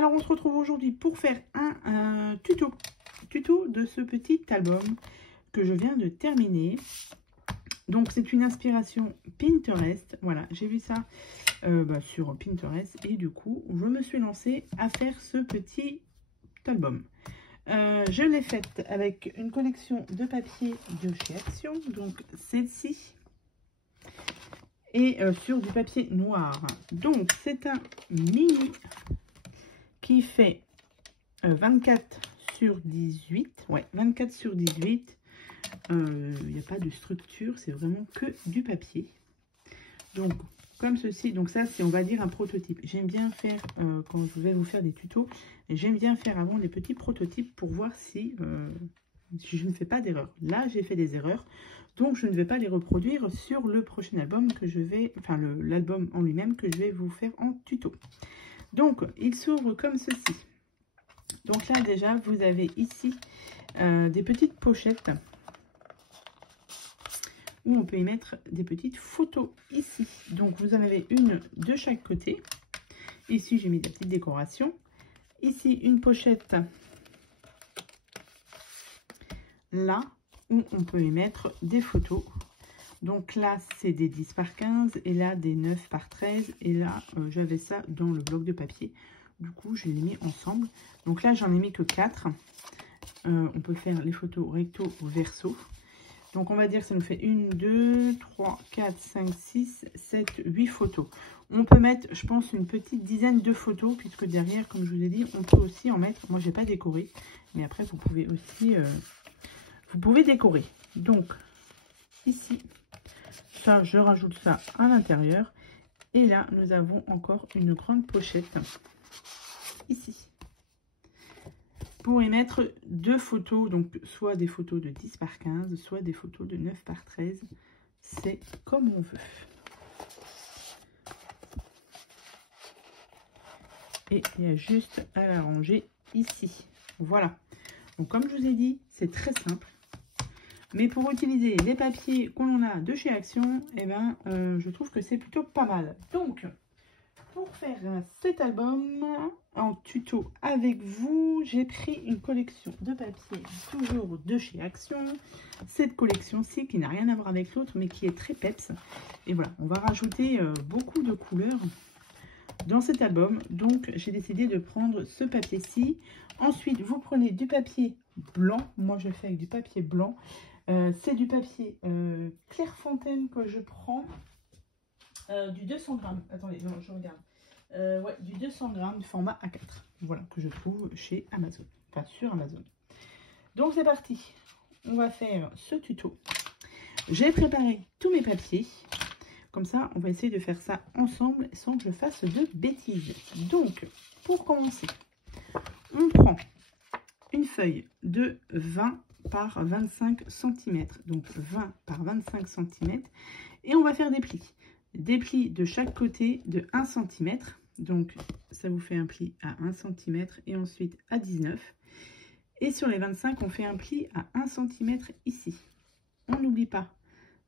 Alors, on se retrouve aujourd'hui pour faire un tuto de ce petit album que je viens de terminer. Donc, c'est une inspiration Pinterest. Voilà, j'ai vu ça sur Pinterest et du coup, je me suis lancée à faire ce petit album. Je l'ai faite avec une collection de papier de chez Action, donc celle-ci, et sur du papier noir. Donc, c'est un mini qui fait 24 sur 18. Ouais, 24 sur 18. Il n'y a pas de structure, c'est vraiment que du papier. Donc, comme ceci. Donc ça, c'est, on va dire, un prototype. J'aime bien faire, quand je vais vous faire des tutos, j'aime bien faire avant des petits prototypes pour voir si je ne fais pas d'erreur. Là, j'ai fait des erreurs. Donc, je ne vais pas les reproduire sur le prochain album que je vais, enfin, l'album en lui-même que je vais vous faire en tuto. Donc, il s'ouvre comme ceci. Donc là, déjà, vous avez ici des petites pochettes où on peut y mettre des petites photos ici. Donc, vous en avez une de chaque côté. Ici, j'ai mis des petites décorations. Ici, une pochette là où on peut y mettre des photos. Donc là, c'est des 10 par 15 et là, des 9 par 13. Et là, j'avais ça dans le bloc de papier. Du coup, je les ai mis ensemble. Donc là, j'en ai mis que 4. On peut faire les photos recto verso. Donc, on va dire que ça nous fait 1, 2, 3, 4, 5, 6, 7, 8 photos. On peut mettre, je pense, une petite dizaine de photos, puisque derrière, comme je vous ai dit, on peut aussi en mettre. Moi, je n'ai pas décoré, mais après, vous pouvez aussi décorer. Donc, ici, ça, je rajoute ça à l'intérieur. Et là, nous avons encore une grande pochette, ici, pour y mettre 2 photos, donc soit des photos de 10 par 15, soit des photos de 9 par 13. C'est comme on veut. Et il y a juste à la ranger ici. Voilà. Donc comme je vous ai dit, c'est très simple. Mais pour utiliser les papiers qu'on a de chez Action, eh ben, je trouve que c'est plutôt pas mal. Donc, pour faire cet album en tuto avec vous, j'ai pris une collection de papier toujours de chez Action. Cette collection-ci qui n'a rien à voir avec l'autre mais qui est très peps. Et voilà, on va rajouter beaucoup de couleurs dans cet album. Donc j'ai décidé de prendre ce papier-ci. Ensuite, vous prenez du papier blanc. Moi je fais avec du papier blanc. C'est du papier Clairefontaine que je prends. Du 200 grammes. Attendez, non, je regarde. Ouais, du 200 grammes format A4. Voilà, que je trouve chez Amazon. Enfin, sur Amazon. Donc, c'est parti. On va faire ce tuto. J'ai préparé tous mes papiers. Comme ça, on va essayer de faire ça ensemble sans que je fasse de bêtises. Donc, pour commencer, on prend une feuille de 20 par 25 cm. Donc, 20 par 25 cm. Et on va faire des plis. Des plis de chaque côté de 1 cm. Donc, ça vous fait un pli à 1 cm et ensuite à 19. Et sur les 25, on fait un pli à 1 cm ici. On n'oublie pas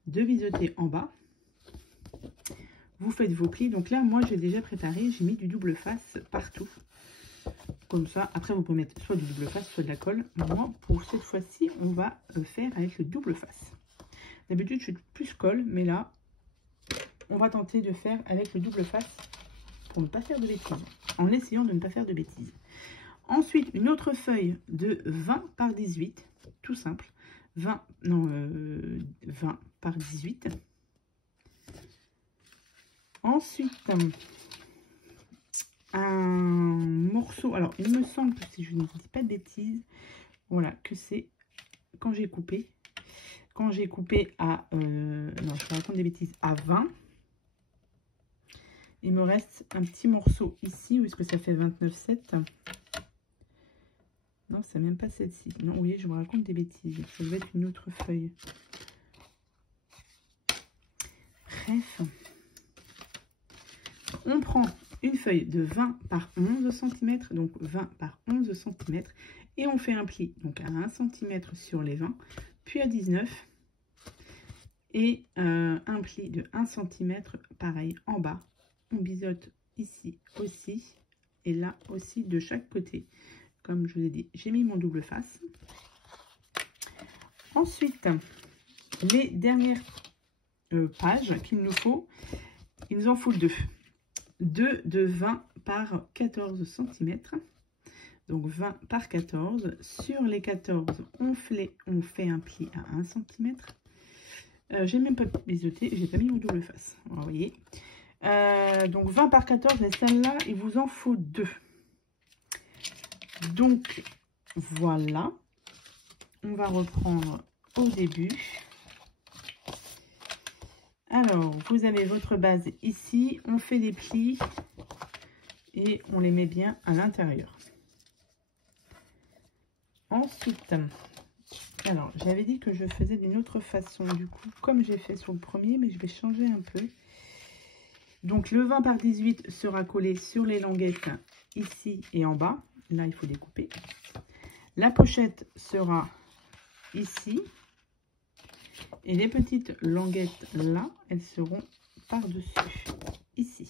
de biseauter en bas. Vous faites vos plis. Donc là, moi, j'ai déjà préparé. J'ai mis du double face partout. Comme ça. Après, vous pouvez mettre soit du double face, soit de la colle. Moi, pour cette fois-ci, on va faire avec le double face. D'habitude, je fais plus colle, mais là, on va tenter de faire avec le double face pour ne pas faire de bêtises, en essayant de ne pas faire de bêtises. Ensuite, une autre feuille de 20 par 18, tout simple, 20 par 18. Ensuite, un morceau, alors il me semble que si je ne dis pas de bêtises, voilà, que c'est quand j'ai coupé à, non, je raconte des bêtises, à 20. Il me reste un petit morceau ici. Où est-ce que ça fait 29,7? Non, c'est même pas celle-ci. Non, oui, je vous raconte des bêtises. Ça doit être une autre feuille. Bref. On prend une feuille de 20 par 11 cm. Donc 20 par 11 cm. Et on fait un pli. Donc à 1 cm sur les 20. Puis à 19. Et un pli de 1 cm. Pareil en bas. On biseaute ici aussi et là aussi de chaque côté. Comme je vous ai dit, j'ai mis mon double face. Ensuite, les dernières pages qu'il nous faut, il nous en faut deux. Deux de 20 par 14 cm. Donc 20 par 14. Sur les 14, on fait un pli à 1 cm. J'ai même pas biseauté, j'ai pas mis mon double face. Vous voyez. Donc 20 par 14 et celle-là, il vous en faut deux. Donc voilà. On va reprendre au début. Alors, vous avez votre base ici. On fait des plis et on les met bien à l'intérieur. Ensuite, alors, j'avais dit que je faisais d'une autre façon, du coup, comme j'ai fait sur le premier, mais je vais changer un peu. Donc, le 20 par 18 sera collé sur les languettes ici et en bas. Là, il faut découper. La pochette sera ici. Et les petites languettes là, elles seront par-dessus, ici.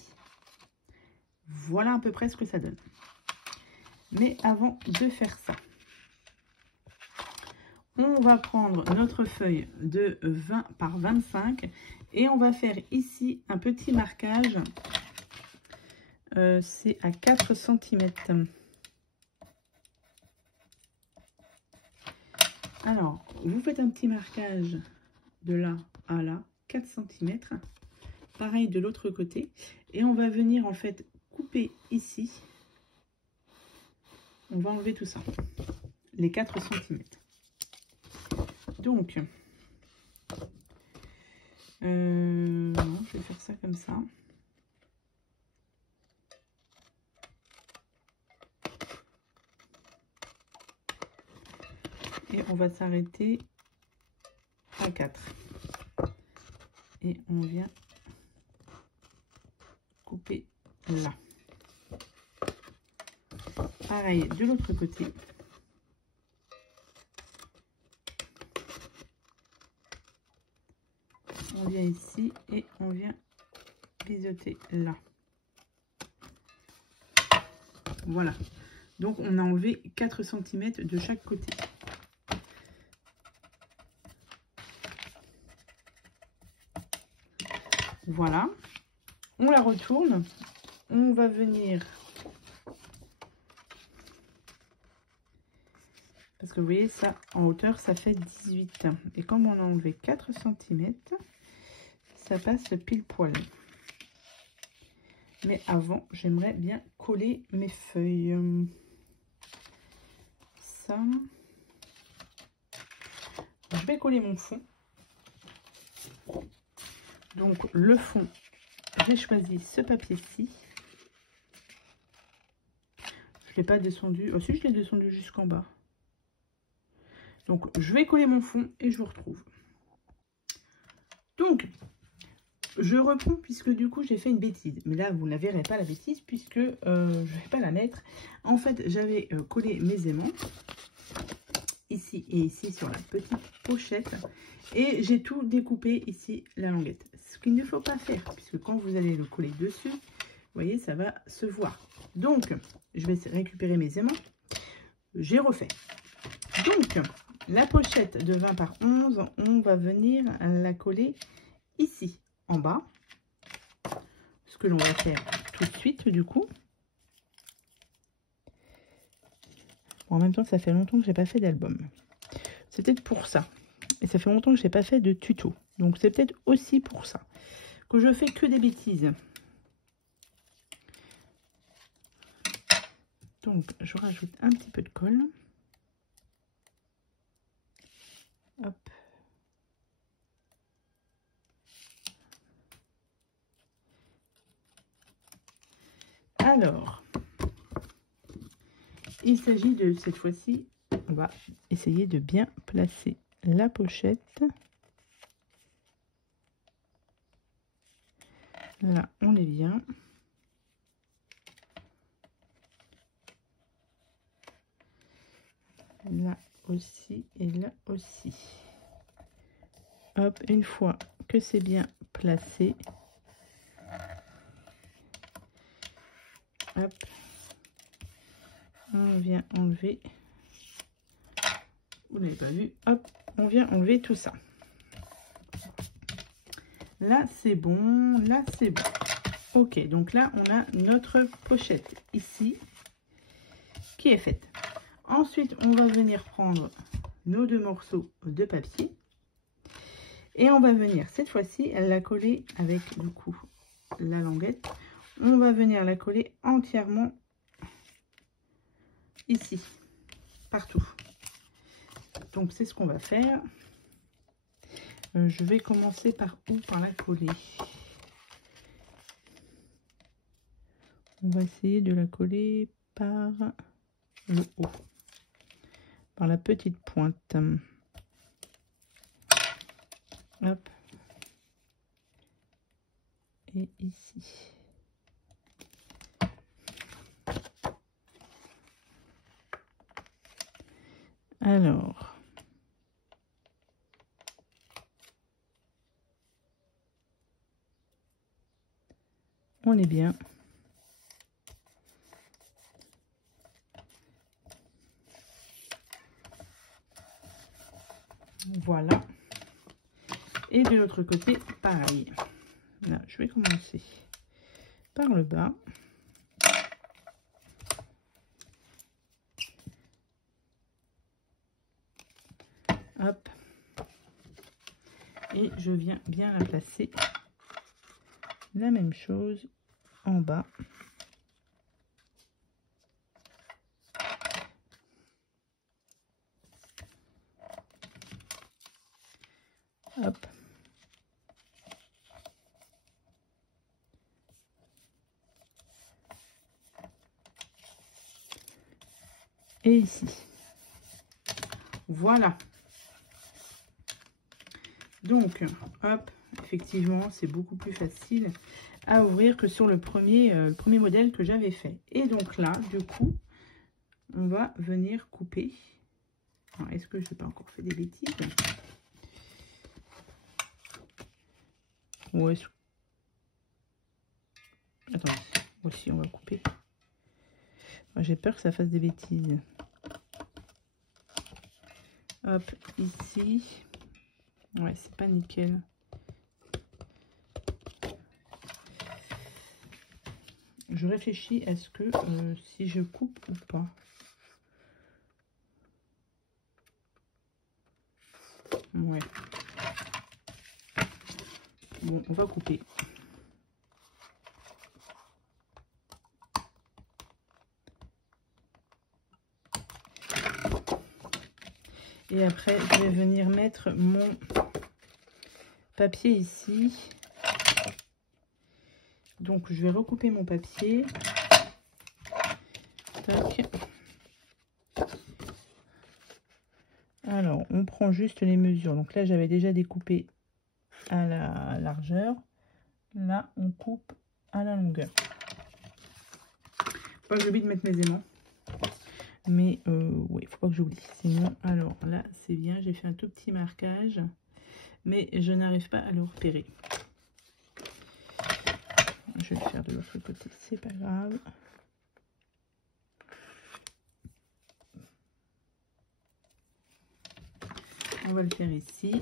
Voilà à peu près ce que ça donne. Mais avant de faire ça, on va prendre notre feuille de 20 par 25 et on va faire ici un petit marquage. C'est à 4 cm. Alors, vous faites un petit marquage de là à là, 4 cm. Pareil de l'autre côté. Et on va venir en fait couper ici. On va enlever tout ça. Les 4 cm. Donc, non, je vais faire ça comme ça. Et on va s'arrêter à 4. Et on vient couper là. Pareil de l'autre côté. On vient ici et on vient biseauter là. Voilà. Donc on a enlevé 4 cm de chaque côté. Voilà. On la retourne. On va venir... Parce que vous voyez, ça, en hauteur, ça fait 18. Et comme on a enlevé 4 cm, ça passe pile poil. Mais avant, j'aimerais bien coller mes feuilles. Ça. Je vais coller mon fond. Donc, le fond, j'ai choisi ce papier-ci. Je ne l'ai pas descendu. Oh, si, je l'ai descendu jusqu'en bas. Donc, je vais coller mon fond et je vous retrouve. Donc, je reprends puisque du coup, j'ai fait une bêtise. Mais là, vous ne la verrez pas la bêtise puisque je ne vais pas la mettre. En fait, j'avais collé mes aimants ici et ici sur la petite pochette. Et j'ai tout découpé ici, la languette. Ce qu'il ne faut pas faire puisque quand vous allez le coller dessus, vous voyez, ça va se voir. Donc, je vais récupérer mes aimants. J'ai refait. Donc, la pochette de 20 par 11, on va venir la coller ici, en bas. Ce que l'on va faire tout de suite, du coup. Bon, en même temps, ça fait longtemps que je n'ai pas fait d'album. C'est peut-être pour ça. Et ça fait longtemps que je n'ai pas fait de tuto. Donc, c'est peut-être aussi pour ça que je fais que des bêtises. Donc, je rajoute un petit peu de colle. Hop. Alors, il s'agit de, cette fois-ci, on va essayer de bien placer la pochette. Là, on est bien. Là aussi et là aussi. Hop, une fois que c'est bien placé, hop, On vient enlever. Vous n'avez pas vu. Hop, on vient enlever tout ça. Là, c'est bon. Là, c'est bon. Ok, donc là, on a notre pochette ici qui est faite. Ensuite, on va venir prendre nos 2 morceaux de papier. Et on va venir, cette fois-ci, la coller avec, du coup, la languette. On va venir la coller entièrement ici, partout. Donc, c'est ce qu'on va faire. Je vais commencer par où? Par la coller. On va essayer de la coller par le haut, par la petite pointe. Hop. Et ici. Alors. On est bien. Voilà. Et de l'autre côté, pareil. Là, je vais commencer par le bas. Hop. Et je viens bien la placer. La même chose en bas. Hop. Et ici. Voilà. Donc, hop, effectivement, c'est beaucoup plus facile à ouvrir que sur le premier modèle que j'avais fait. Et donc là, du coup, on va venir couper. Est-ce que je n'ai pas encore fait des bêtises? Ouais. Attendez, aussi on va couper. J'ai peur que ça fasse des bêtises. Hop, ici. Ouais, c'est pas nickel. Je réfléchis, est-ce que si je coupe ou pas? Ouais. Bon, on va couper. Et après, je vais venir mettre mon papier ici. Donc, je vais recouper mon papier. Tac. Alors, on prend juste les mesures. Donc là, j'avais déjà découpé à la largeur. Là, on coupe à la longueur. Faut pas que j'oublie de mettre mes aimants. Mais oui, faut pas que j'oublie. Sinon, alors là, c'est bien. J'ai fait un tout petit marquage. Mais je n'arrive pas à le repérer. Je vais le faire de l'autre côté. C'est pas grave. On va le faire ici.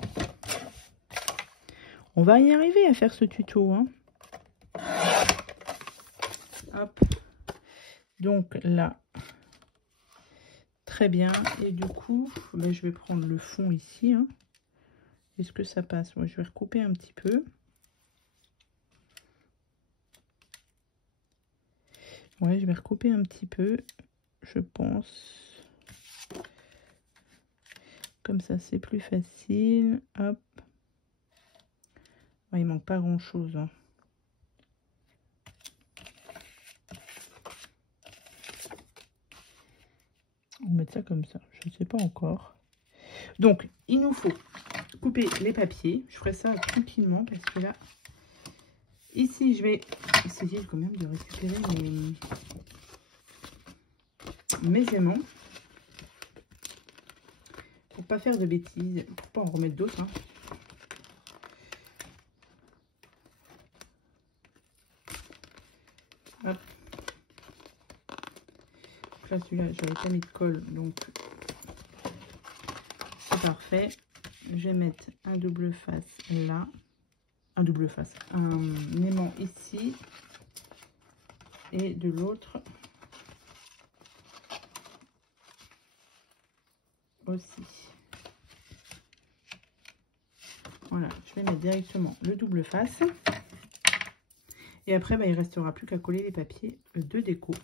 On va y arriver à faire ce tuto, hein. Hop. Donc là, très bien. Et du coup, ben, je vais prendre le fond ici, hein. Est-ce que ça passe? Moi, je vais recouper un petit peu. Ouais, je vais recouper un petit peu, je pense. Comme ça, c'est plus facile. Hop. Ouais, il manque pas grand-chose, hein. On va mettre ça comme ça. Je ne sais pas encore. Donc, il nous faut couper les papiers. Je ferai ça tranquillement parce que là, ici, je vais essayer quand même de récupérer mes aimants. Pour pas faire de bêtises. Pour pas en remettre d'autres, hein. Hop. là, celui-là, j'avais pas mis de colle, donc c'est parfait. Je vais mettre un double face là, un double face, un aimant ici, et de l'autre aussi. Voilà, je vais mettre directement le double face. Et après, bah, il ne restera plus qu'à coller les papiers de déco.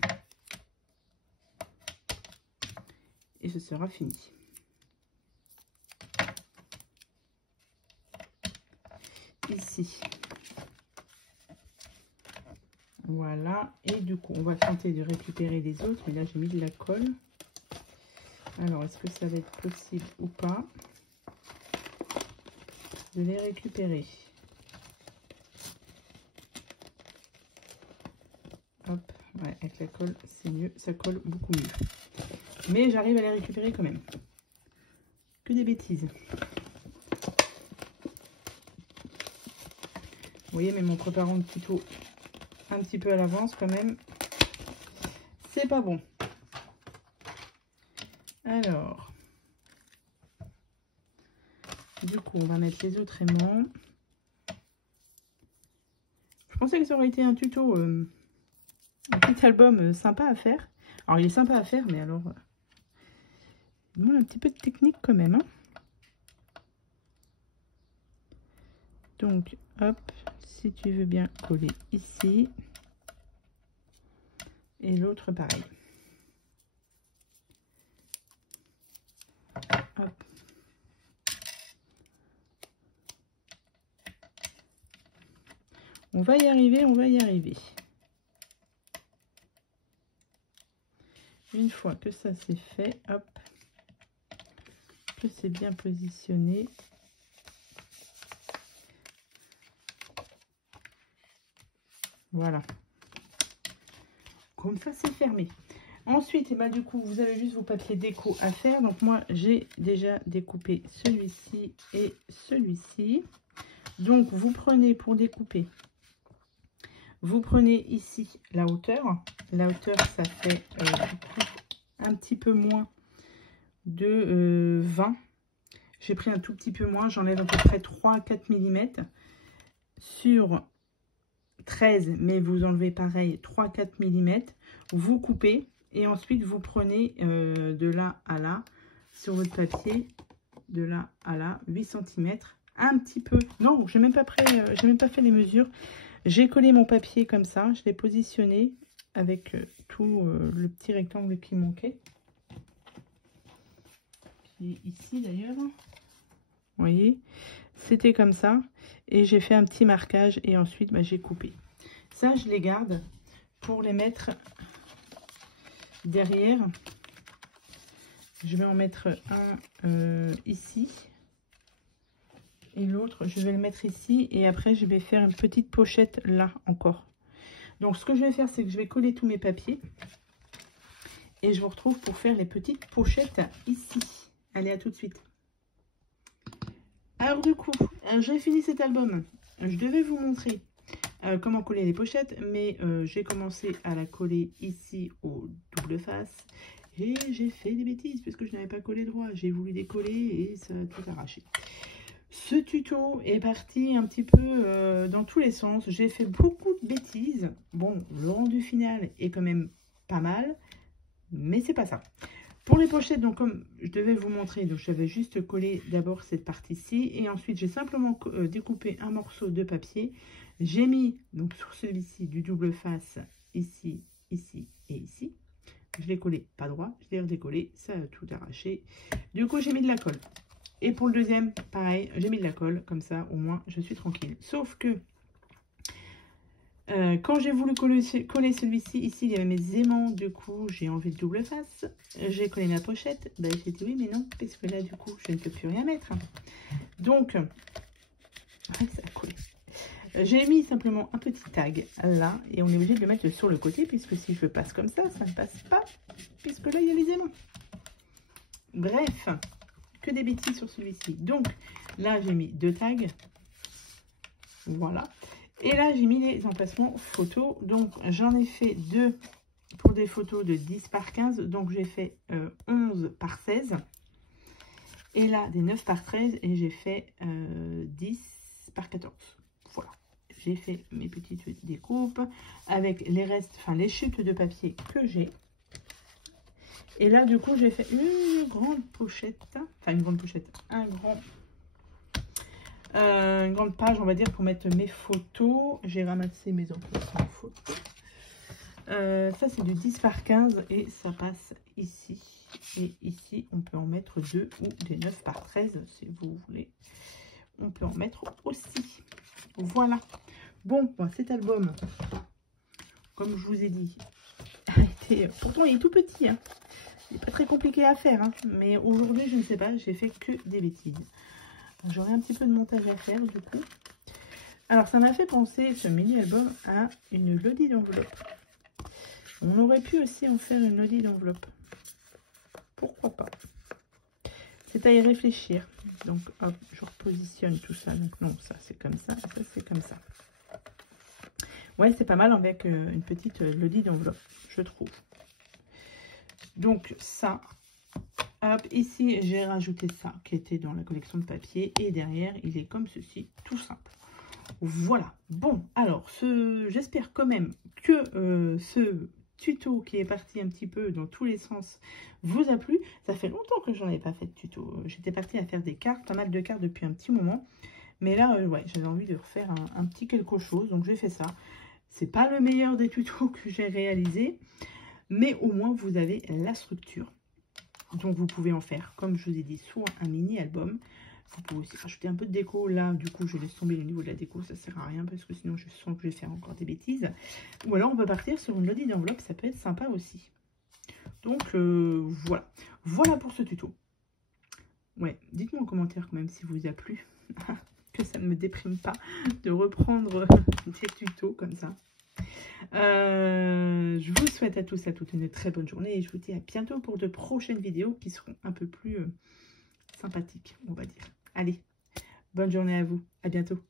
Et ce sera fini. Ici. Voilà. Et du coup, on va tenter de récupérer les autres. Mais là, j'ai mis de la colle. Alors, est-ce que ça va être possible ou pas de les récupérer? Hop, ouais, avec la colle, c'est mieux. Ça colle beaucoup mieux. Mais j'arrive à les récupérer quand même. Que des bêtises. Vous voyez, même en préparant le tuto un petit peu à l'avance quand même, c'est pas bon. Alors, du coup, on va mettre les autres aimants. Je pensais que ça aurait été un tuto, un petit album sympa à faire. Alors, il est sympa à faire, mais alors, il demande un petit peu de technique quand même. Hein. Donc, hop, si tu veux bien coller ici. Et l'autre, pareil. Hop. On va y arriver, on va y arriver. Une fois que ça c'est fait, hop, que c'est bien positionné. Voilà. Comme ça, c'est fermé. Ensuite, et bah, du coup, vous avez juste vos papiers déco à faire. Donc, moi, j'ai déjà découpé celui-ci et celui-ci. Donc, vous prenez pour découper, vous prenez ici la hauteur. La hauteur, ça fait du coup, un petit peu moins de 20. J'ai pris un tout petit peu moins. J'enlève à peu près 3 à 4 mm sur 13, mais vous enlevez pareil 3-4 mm. Vous coupez et ensuite vous prenez de là à là sur votre papier, de là à là, 8 cm. Un petit peu, non, j'ai même pas fait les mesures. J'ai collé mon papier comme ça, je l'ai positionné avec tout le petit rectangle qui manquait. Qui est ici d'ailleurs. Vous voyez, c'était comme ça. Et j'ai fait un petit marquage et ensuite bah, j'ai coupé. Ça, je les garde pour les mettre derrière. Je vais en mettre un ici. Et l'autre, je vais le mettre ici. Et après, je vais faire une petite pochette là encore. Donc, ce que je vais faire, c'est que je vais coller tous mes papiers. Et je vous retrouve pour faire les petites pochettes ici. Allez, à tout de suite. Alors, du coup, j'ai fini cet album. Je devais vous montrer comment coller les pochettes. Mais j'ai commencé à la coller ici au double face. Et j'ai fait des bêtises puisque je n'avais pas collé droit. J'ai voulu décoller et ça a tout arraché. Ce tuto est parti un petit peu dans tous les sens. J'ai fait beaucoup de bêtises. Bon, le rendu final est quand même pas mal, mais c'est pas ça. Pour les pochettes, donc comme je devais vous montrer, donc j'avais juste collé d'abord cette partie-ci et ensuite j'ai simplement découpé un morceau de papier. J'ai mis donc sur celui-ci du double face ici, ici et ici. Je l'ai collé pas droit, je l'ai redécollé, ça a tout arraché. Du coup, j'ai mis de la colle. Et pour le deuxième, pareil, j'ai mis de la colle, comme ça, au moins, je suis tranquille. Sauf que, quand j'ai voulu coller celui-ci, ici, il y avait mes aimants, du coup, j'ai enlevé le double face. J'ai collé ma pochette, ben, j'ai dit oui, mais non, parce que là, du coup, je ne peux plus rien mettre. Donc, ça a collé. J'ai mis simplement un petit tag là, et on est obligé de le mettre sur le côté, puisque si je passe comme ça, ça ne passe pas, puisque là, il y a les aimants. Bref. Que des bêtises sur celui-ci. Donc là j'ai mis 2 tags, voilà, et là j'ai mis les emplacements photos. Donc j'en ai fait 2 pour des photos de 10 par 15. Donc j'ai fait 11 par 16. Et là, des 9 par 13. Et j'ai fait 10 par 14. Voilà. J'ai fait mes petites découpes avec les restes, enfin les chutes de papier que j'ai. Et là, du coup, j'ai fait une grande pochette. Enfin, une grande pochette. Une grande page, on va dire, pour mettre mes photos. J'ai ramassé mes emplacements photos. Ça, c'est du 10 par 15 et ça passe ici. Et ici, on peut en mettre 2 ou des 9 par 13, si vous voulez. On peut en mettre aussi. Voilà. Bon, cet album, comme je vous ai dit, pourtant, il est tout petit. Hein. Il n'est pas très compliqué à faire. Hein. Mais aujourd'hui, je ne sais pas, j'ai fait que des bêtises. J'aurai un petit peu de montage à faire, du coup. Alors, ça m'a fait penser, ce mini-album, à une lodi d'enveloppe. On aurait pu aussi en faire une lodi d'enveloppe. Pourquoi pas? C'est à y réfléchir. Donc, hop, je repositionne tout ça. Donc, non, ça, c'est comme ça. Ça, c'est comme ça. Ouais, c'est pas mal avec une petite lodi d'enveloppe, je trouve. Donc, ça. Hop, ici, j'ai rajouté ça qui était dans la collection de papier. Et derrière, il est comme ceci, tout simple. Voilà. Bon, alors, j'espère quand même que ce tuto qui est parti un petit peu dans tous les sens vous a plu. Ça fait longtemps que j'en ai pas fait de tuto. J'étais partie à faire des cartes, pas mal de cartes depuis un petit moment. Mais là, ouais, j'avais envie de refaire un petit quelque chose. Donc, j'ai fait ça. C'est pas le meilleur des tutos que j'ai réalisé. Mais au moins, vous avez la structure. Donc, vous pouvez en faire, comme je vous ai dit, soit un mini-album. Vous pouvez aussi rajouter un peu de déco. Là, du coup, je laisse tomber le niveau de la déco. Ça ne sert à rien parce que sinon, je sens que je vais faire encore des bêtises. Ou alors, on peut partir sur une lodi d'enveloppe. Ça peut être sympa aussi. Donc, voilà. Voilà pour ce tuto. Ouais, dites-moi en commentaire quand même si vous a plu. Que ça ne me déprime pas de reprendre des tutos comme ça. Je vous souhaite à tous et à toutes une très bonne journée. Et je vous dis à bientôt pour de prochaines vidéos qui seront un peu plus sympathiques, on va dire. Allez, bonne journée à vous. À bientôt.